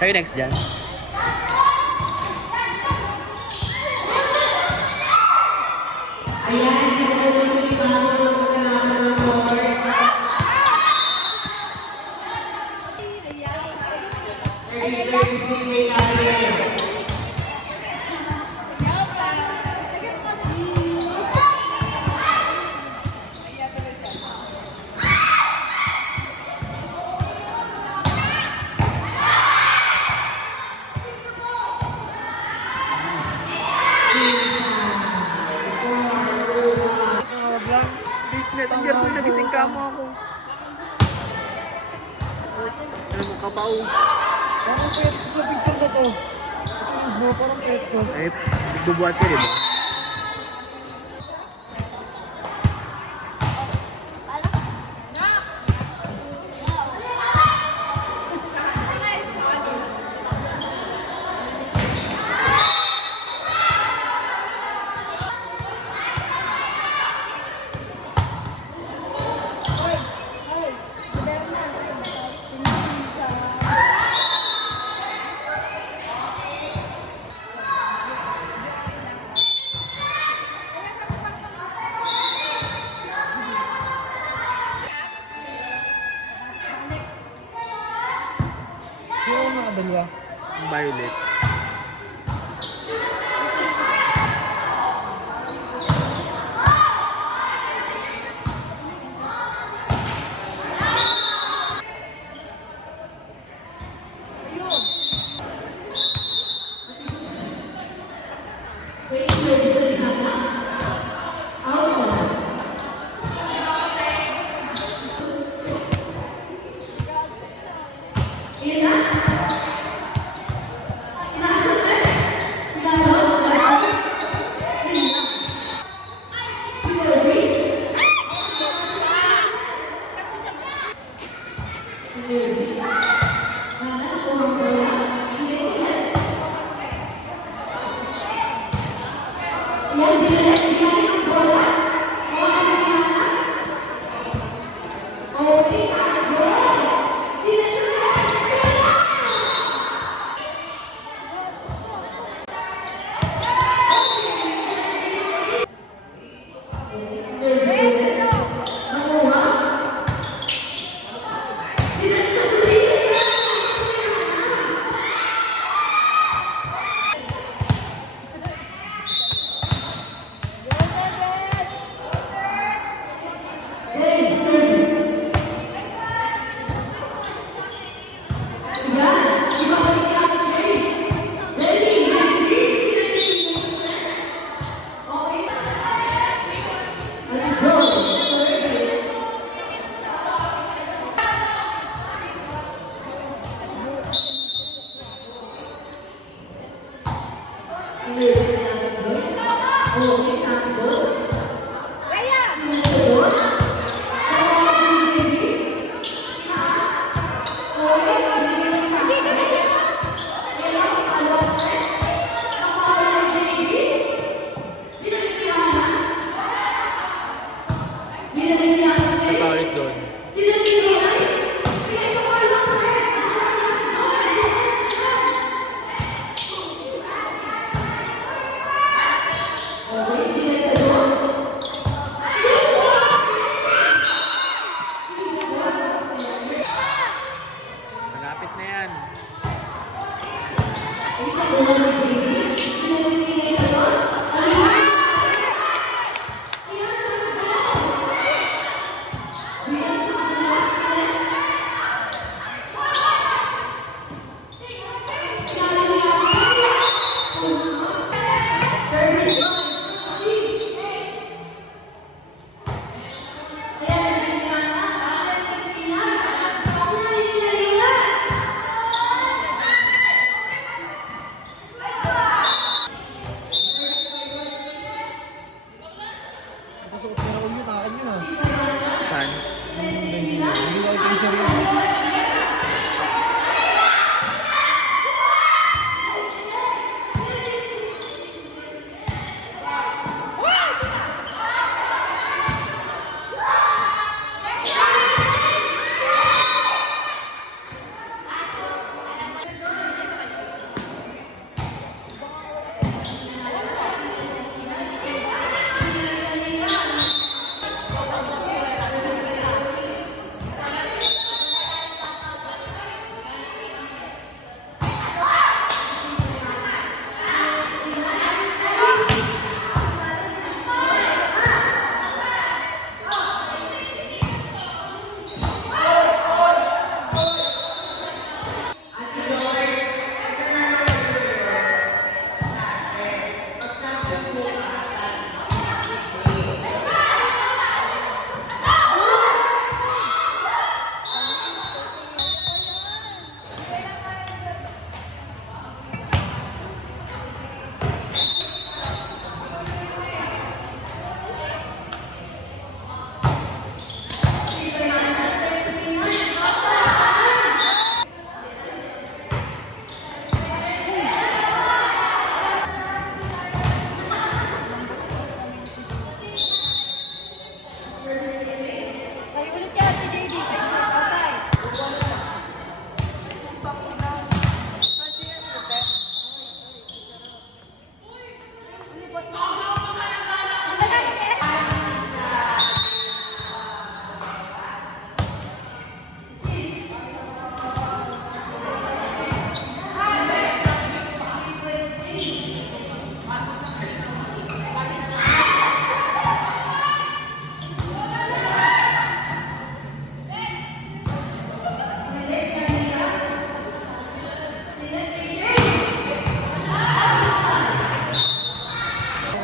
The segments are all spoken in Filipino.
Kayo next dyan. Messenger ko, nagising ka mo ako. Ano mo kapaw? Parang pet ko sa picture ko to. Parang pet ko. Ay, nagbubuhat ka rin ba? Sino ang nakadalawa? Violet. Violet doon.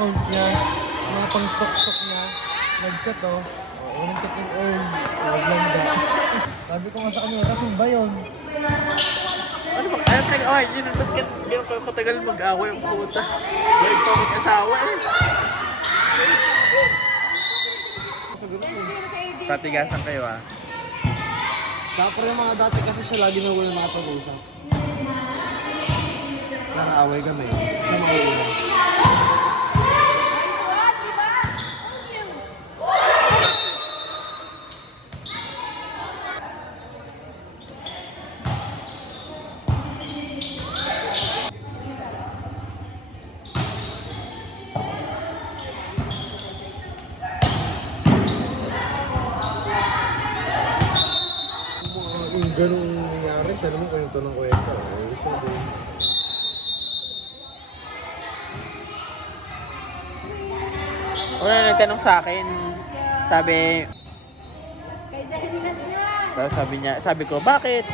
Account niya, mga pang stock niya, nag-chat oh. Unang taking earn, huwag lang dyan. Sabi ko nga sa kanya, rason ba yun? Ano ba? Ay, ay, yun ang ba't gano'n kayo katagal mag-away ang puta. Wait pa mag-asawa eh. Sa ganun yun. Patigasan kayo ah. Tapos yung mga dati kasi siya lagi na wala nakapag-usap. Nang-away kami, siya mauuna. Yung ganung nangyari, siya naman kwento ng kwento. Eh, sabi, Una nagtanong sa akin, sabi, Kay Danilas yan. tapos sabi ko, bakit?